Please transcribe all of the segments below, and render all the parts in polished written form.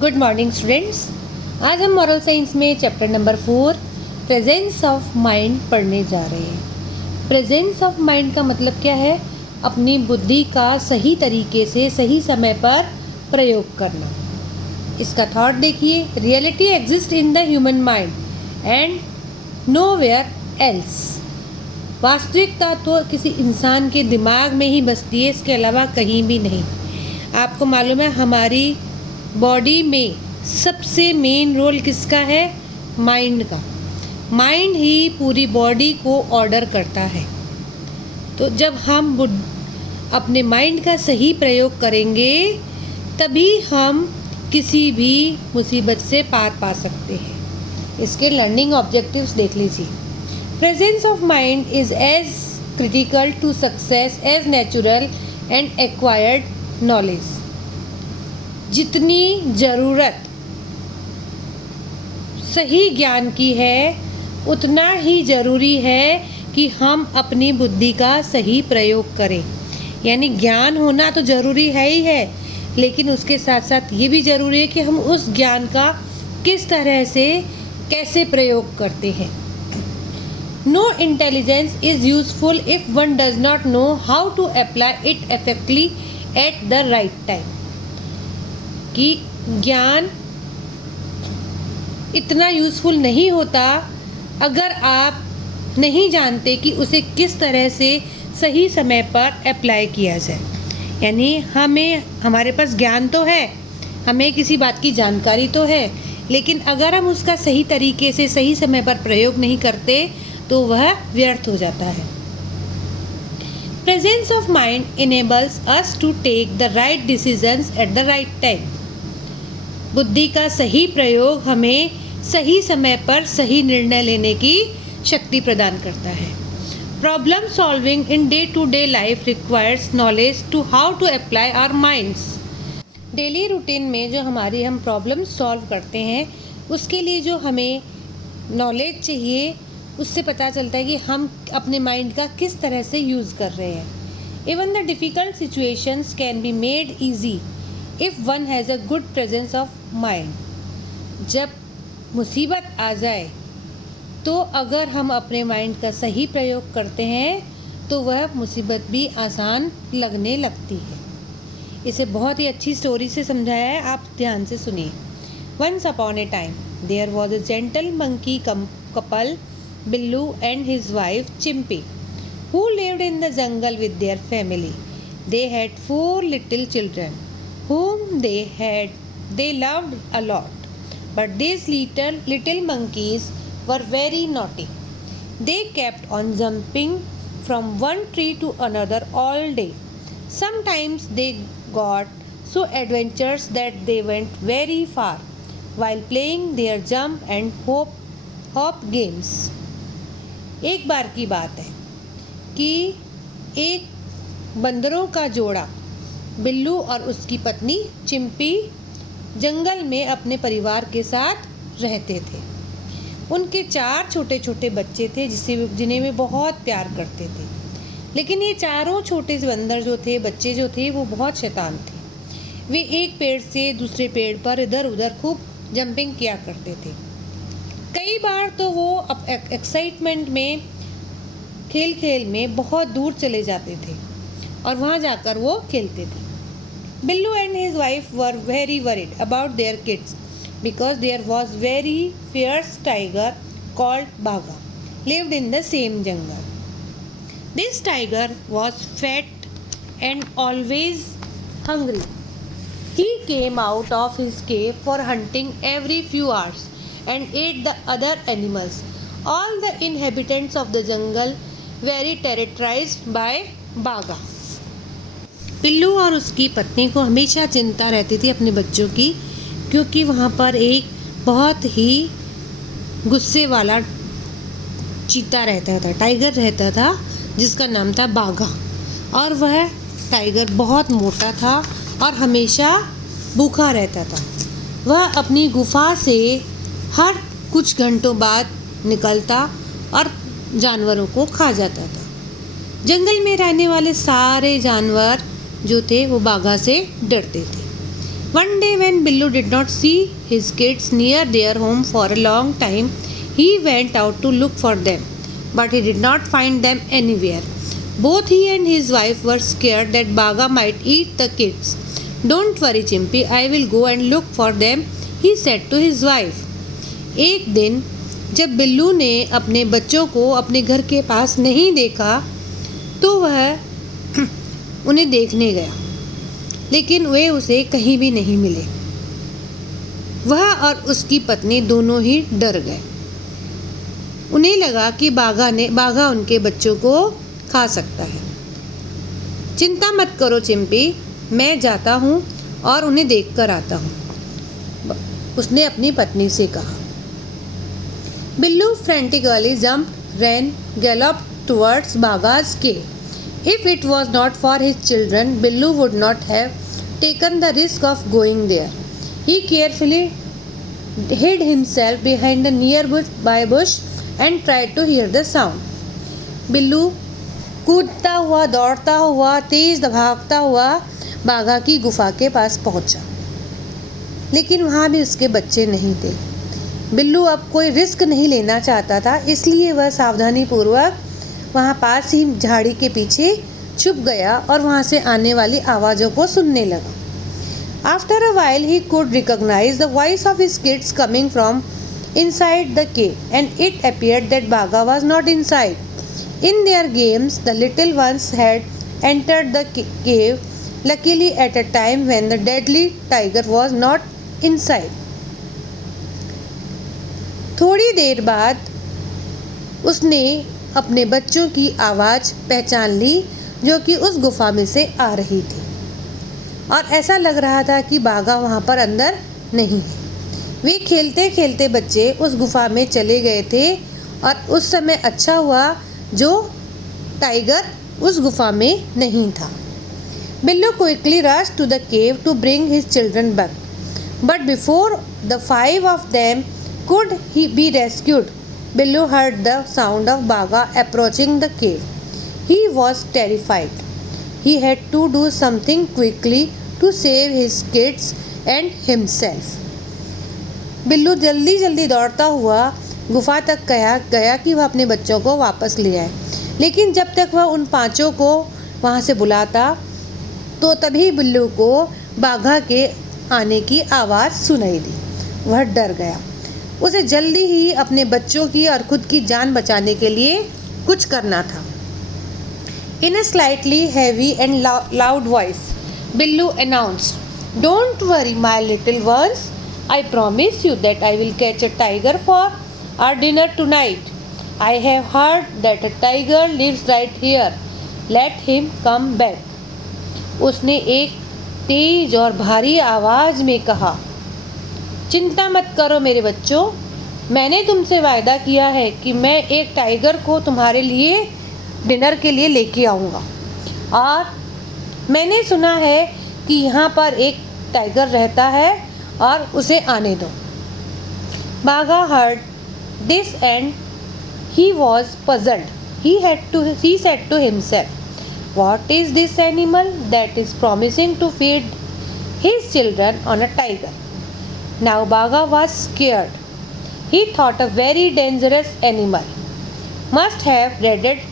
Good morning students. आज हम moral science में chapter number 4 presence of mind पढ़ने जा रहे हैं। प्रेजेंस ऑफ माइंड का मतलब क्या है? अपनी बुद्धि का सही तरीके से सही समय पर प्रयोग करना। इसका थॉट देखिए, reality exist in the human mind and nowhere else. वास्तविकता तो किसी इंसान के दिमाग में ही बसती है, इसके अलावा कहीं भी नहीं। आपको मालूम है हमारी बॉडी में सबसे मेन रोल किसका है? माइंड का। माइंड ही पूरी बॉडी को ऑर्डर करता है। तो जब हम अपने माइंड का सही प्रयोग करेंगे तभी हम किसी भी मुसीबत से पार पा सकते हैं। इसके लर्निंग ऑब्जेक्टिव्स देख लीजिए। Presence of mind is as critical to success as natural and acquired knowledge. जितनी ज़रूरत सही ज्ञान की है उतना ही ज़रूरी है कि हम अपनी बुद्धि का सही प्रयोग करें। यानी ज्ञान होना तो ज़रूरी है ही है, लेकिन उसके साथ साथ ये भी ज़रूरी है कि हम उस ज्ञान का किस तरह से कैसे प्रयोग करते हैं। No intelligence is useful if one does not know how to apply it effectively at the right time. कि ज्ञान इतना यूज़फुल नहीं होता अगर आप नहीं जानते कि उसे किस तरह से सही समय पर अप्लाई किया जाए। यानी हमारे पास ज्ञान तो है, हमें किसी बात की जानकारी तो है, लेकिन अगर हम उसका सही तरीके से सही समय पर प्रयोग नहीं करते तो वह व्यर्थ हो जाता है। Presence of mind enables us to take the right decisions at the right time. बुद्धि का सही प्रयोग हमें सही समय पर सही निर्णय लेने की शक्ति प्रदान करता है। Problem solving in day to day life requires knowledge to how to apply our minds. Daily routine में जो हम प्रॉब्लम सॉल्व करते हैं उसके लिए जो हमें नॉलेज चाहिए, उससे पता चलता है कि हम अपने माइंड का किस तरह से यूज़ कर रहे हैं। Even the difficult situations can be made easy if one has a good presence of mind. जब मुसीबत आ जाए तो अगर हम अपने माइंड का सही प्रयोग करते हैं तो वह मुसीबत भी आसान लगने लगती है। इसे बहुत ही अच्छी स्टोरी से समझाया है, आप ध्यान से सुनिए। Once upon a time there was a gentle monkey couple, Billu and his wife Chimpi, who lived in the jungle with their family. They had 4 little children whom they loved a lot. But these little monkeys were very naughty. They kept on jumping from one tree to another all day. Sometimes they got so adventurous that they went very far while playing their jump and hop games. एक बार की बात है कि एक बंदरों का जोड़ा बिल्लू और उसकी पत्नी चिंपी जंगल में अपने परिवार के साथ रहते थे। उनके 4 छोटे छोटे बच्चे थे जिन्हें वे बहुत प्यार करते थे। लेकिन ये चारों छोटे से बंदर बच्चे जो थे वो बहुत शैतान थे। वे एक पेड़ से दूसरे पेड़ पर इधर उधर खूब जंपिंग किया करते थे। कई बार तो वो एक्साइटमेंट में खेल में बहुत दूर चले जाते थे और वहाँ जाकर वो खेलते थे। Billu and his wife were very worried about their kids because there was very fierce tiger called Baga lived in the same jungle. This tiger was fat and always hungry. He came out of his cave for hunting every few hours and ate the other animals. All the inhabitants of the jungle very terrorized by बागा। पिल्लू और उसकी पत्नी को हमेशा चिंता रहती थी अपने बच्चों की, क्योंकि वहाँ पर एक बहुत ही गुस्से वाला चीता रहता था, टाइगर रहता था, जिसका नाम था बागा। और वह टाइगर बहुत मोटा था और हमेशा भूखा रहता था। वह अपनी गुफा से हर कुछ घंटों बाद निकलता और जानवरों को खा जाता था। जंगल में रहने वाले सारे जानवर जो थे वो बाघा से डरते थे। One day when Billu did not see his kids near their home for a long time, he went out to look for them, but he did not find them anywhere. Both he and his wife were scared that Baga might eat the kids. Don't worry, Chimpy, I will go and look for them, he said to his wife. एक दिन जब बिल्लू ने अपने बच्चों को अपने घर के पास नहीं देखा तो वह उन्हें देखने गया, लेकिन वे उसे कहीं भी नहीं मिले। वह और उसकी पत्नी दोनों ही डर गए। उन्हें लगा कि बाघा उनके बच्चों को खा सकता है। चिंता मत करो चिंपी, मैं जाता हूँ और उन्हें देख कर आता हूँ, उसने अपनी पत्नी से कहा। Billu frantically jumped, ran, galloped towards Baga's cave. If it was not for his children, Billu would not have taken the risk of going there. He carefully hid himself behind a nearby bush and tried to hear the sound. Billu कूदता हुआ, दौड़ता हुआ, तेज भागता हुआ बाघा की गुफा के पास पहुंचा, लेकिन वहाँ भी उसके बच्चे नहीं थे। बिल्लू अब कोई रिस्क नहीं लेना चाहता था, इसलिए वह सावधानीपूर्वक वहाँ पास ही झाड़ी के पीछे छुप गया और वहाँ से आने वाली आवाज़ों को सुनने लगा। After a while he could recognize the voice of his kids coming from inside the cave, and it appeared that Baga was not inside. In their games, the little ones had entered the cave, luckily at a time when the deadly tiger was not inside. थोड़ी देर बाद उसने अपने बच्चों की आवाज़ पहचान ली जो कि उस गुफा में से आ रही थी, और ऐसा लग रहा था कि बाघा वहाँ पर अंदर नहीं है। वे खेलते खेलते बच्चे उस गुफा में चले गए थे, और उस समय अच्छा हुआ जो टाइगर उस गुफा में नहीं था। Billu quickly rushed to the cave to bring his children back, but before the 5 of them could be rescued, Billu heard the sound of Baga approaching the cave. He was terrified. He had to do something quickly to save his kids and himself. Billu जल्दी जल्दी दौड़ता हुआ गुफा तक गया कि वह अपने बच्चों को वापस ले आए, लेकिन जब तक वह उन 5 को वहाँ से बुलाता तो तभी बिल्लू को बाघा के आने की आवाज़ सुनाई दी। वह डर गया। उसे जल्दी ही अपने बच्चों की और खुद की जान बचाने के लिए कुछ करना था। In a slightly heavy and loud voice, Billu announced, "Don't worry, my little ones. I promise you that I will catch a tiger for our dinner tonight. I have heard that a tiger lives right here. Let him come back." उसने एक तेज और भारी आवाज़ में कहा, चिंता मत करो मेरे बच्चों, मैंने तुमसे वायदा किया है कि मैं एक टाइगर को तुम्हारे लिए डिनर के लिए लेके आऊँगा, और मैंने सुना है कि यहाँ पर एक टाइगर रहता है और उसे आने दो। बाघा heard this and he was puzzled. He said to himself, "What is this animal that is promising to feed his children on a tiger?" Now Baga was scared. He thought a very dangerous animal must have raided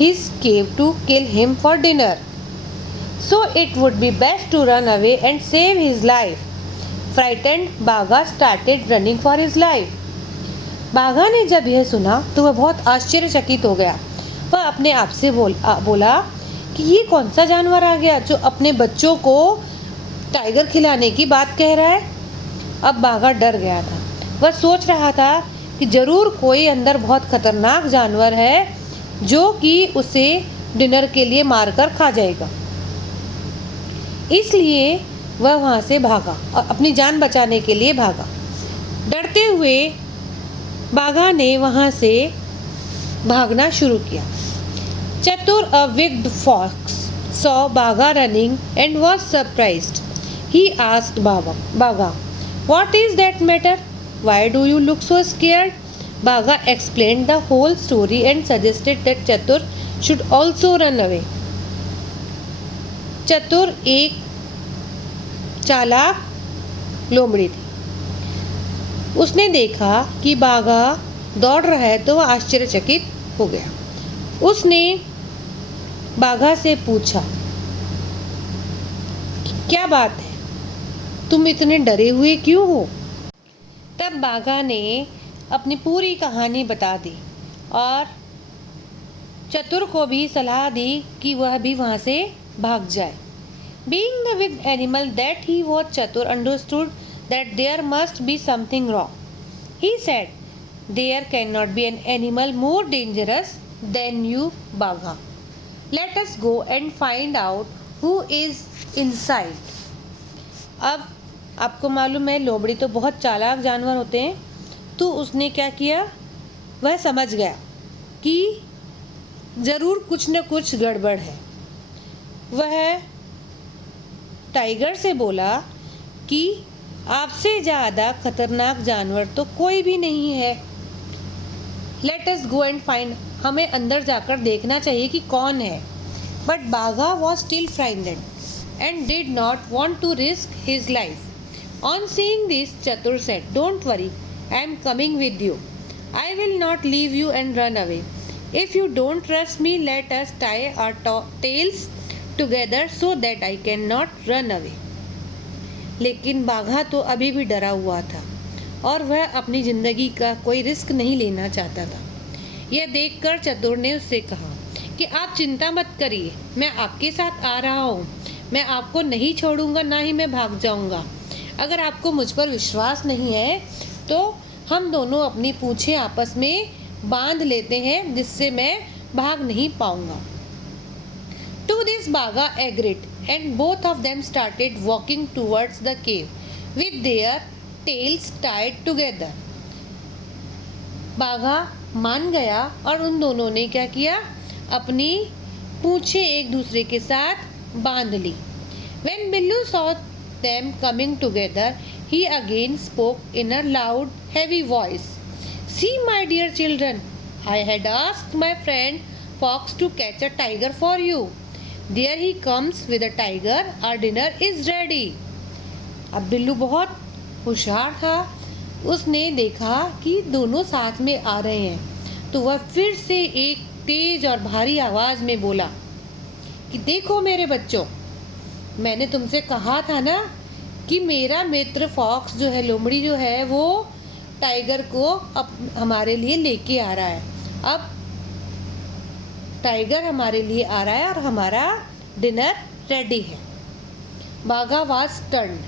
his cave to kill him for dinner. So it would be best to run away and save his life. Frightened, Baga started running for his life. बाघा ने जब यह सुना तो वह बहुत आश्चर्यचकित हो गया। वह अपने आप से बोला कि ये कौन सा जानवर आ गया जो अपने बच्चों को टाइगर खिलाने की बात कह रहा है। अब बाघा डर गया था। वह सोच रहा था कि ज़रूर कोई अंदर बहुत खतरनाक जानवर है जो कि उसे डिनर के लिए मारकर खा जाएगा। इसलिए वह वहाँ से भागा और अपनी जान बचाने के लिए भागा। डरते हुए बाघा ने वहाँ से भागना शुरू किया। चतुर a wicked fox saw Baga running and was surprised. He asked Baga, "What is that matter? Why do you look so scared?" Baga explained the whole story and suggested that Chatur should also run away. चतुर एक चालाक लोमड़ी थी। उसने देखा कि बाघा दौड़ रहा है तो वह आश्चर्यचकित हो गया। उसने बाघा से पूछा, क्या बात है, तुम इतने डरे हुए क्यों हो? तब बाघा ने अपनी पूरी कहानी बता दी और चतुर को भी सलाह दी कि वह भी वहाँ से भाग जाए। Being the wicked animal that he was, Chatur understood that there must be something wrong. He said, there cannot be an animal more dangerous than you, Bagha. Let us go and find out who is inside. अब आपको मालूम है लोमड़ी तो बहुत चालाक जानवर होते हैं, तो उसने क्या किया, वह समझ गया कि ज़रूर कुछ न कुछ गड़बड़ है। वह टाइगर से बोला कि आपसे ज़्यादा खतरनाक जानवर तो कोई भी नहीं है। Let us go and find, हमें अंदर जाकर देखना चाहिए कि कौन है। But Bagha was still frightened and did not want to risk his life. On seeing this, Chatur said, don't worry, I am coming with you. I will not leave you and run away. If you don't trust me, let us tie our tails together so that I can not run away. लेकिन बाघा तो अभी भी डरा हुआ था और वह अपनी ज़िंदगी का कोई रिस्क नहीं लेना चाहता था। यह देखकर चतुर ने उससे कहा कि आप चिंता मत करिए, मैं आपके साथ आ रहा हूँ। मैं आपको नहीं छोड़ूंगा, ना ही मैं भाग जाऊँगा। अगर आपको मुझ पर विश्वास नहीं है तो हम दोनों अपनी पूँछें आपस में बांध लेते हैं, जिससे मैं भाग नहीं पाऊँगा। To this, Bagha agreed, and both of them started walking towards the cave with their tails tied together. बाघा मान गया और उन दोनों ने क्या किया, अपनी पूंछें एक दूसरे के साथ बांध ली। When Billu saw them coming together, he again spoke in a loud, heavy voice. See, my dear children, I had asked my friend Fox to catch a tiger for you. There he comes with a tiger. Our dinner is ready. अब बिल्लू बहुत होशियार था, उसने देखा कि दोनों साथ में आ रहे हैं, तो वह फिर से एक तेज और भारी आवाज़ में बोला कि देखो मेरे बच्चों, मैंने तुमसे कहा था ना कि मेरा मित्र फॉक्स जो है, लोमड़ी जो है, वो टाइगर को अब हमारे लिए लेके आ रहा है। अब टाइगर हमारे लिए आ रहा है और हमारा डिनर रेडी है। Bagha was stunned.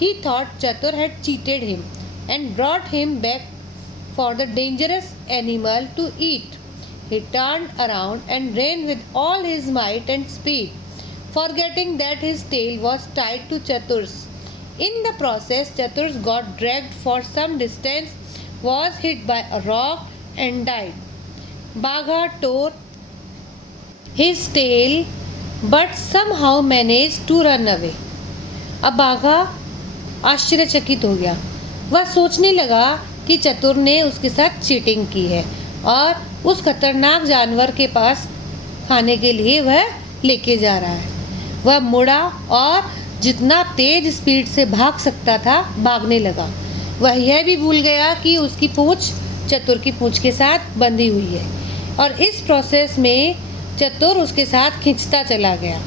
He thought Chatur had cheated him and brought him back for the dangerous animal to eat. He turned around and ran with all his might and speed, forgetting that his tail was tied to Chatur's. In the process, Chatur got dragged for some distance, was hit by a rock and died. Bagha tore his tail but somehow managed to run away. अब बाघा आश्चर्यचकित हो गया। वह सोचने लगा कि चतुर ने उसके साथ चीटिंग की है और उस खतरनाक जानवर के पास खाने के लिए वह लेके जा रहा है। वह मुड़ा और जितना तेज स्पीड से भाग सकता था भागने लगा। वह यह भी भूल गया कि उसकी पूँछ चतुर की पूँछ के साथ बंधी हुई है और इस प्रोसेस में चतुर उसके साथ खींचता चला गया।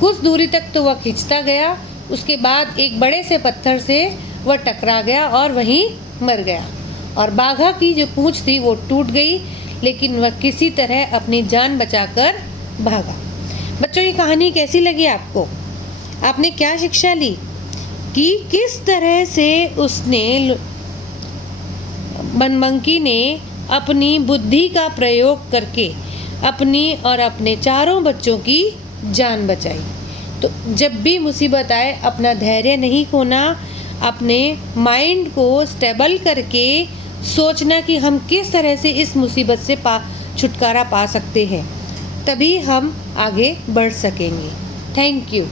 कुछ दूरी तक तो वह खींचता गया, उसके बाद एक बड़े से पत्थर से वह टकरा गया और वहीं मर गया और बाघा की जो पूँछ थी वो टूट गई, लेकिन वह किसी तरह अपनी जान बचाकर भागा। बच्चों, ये कहानी कैसी लगी आपको? आपने क्या शिक्षा ली कि किस तरह से उसने बनमंकी ने अपनी बुद्धि का प्रयोग करके अपनी और अपने चारों बच्चों की जान बचाई। तो जब भी मुसीबत आए अपना धैर्य नहीं खोना, अपने माइंड को स्टेबल करके सोचना कि हम किस तरह से इस मुसीबत से छुटकारा पा सकते हैं, तभी हम आगे बढ़ सकेंगे। Thank you.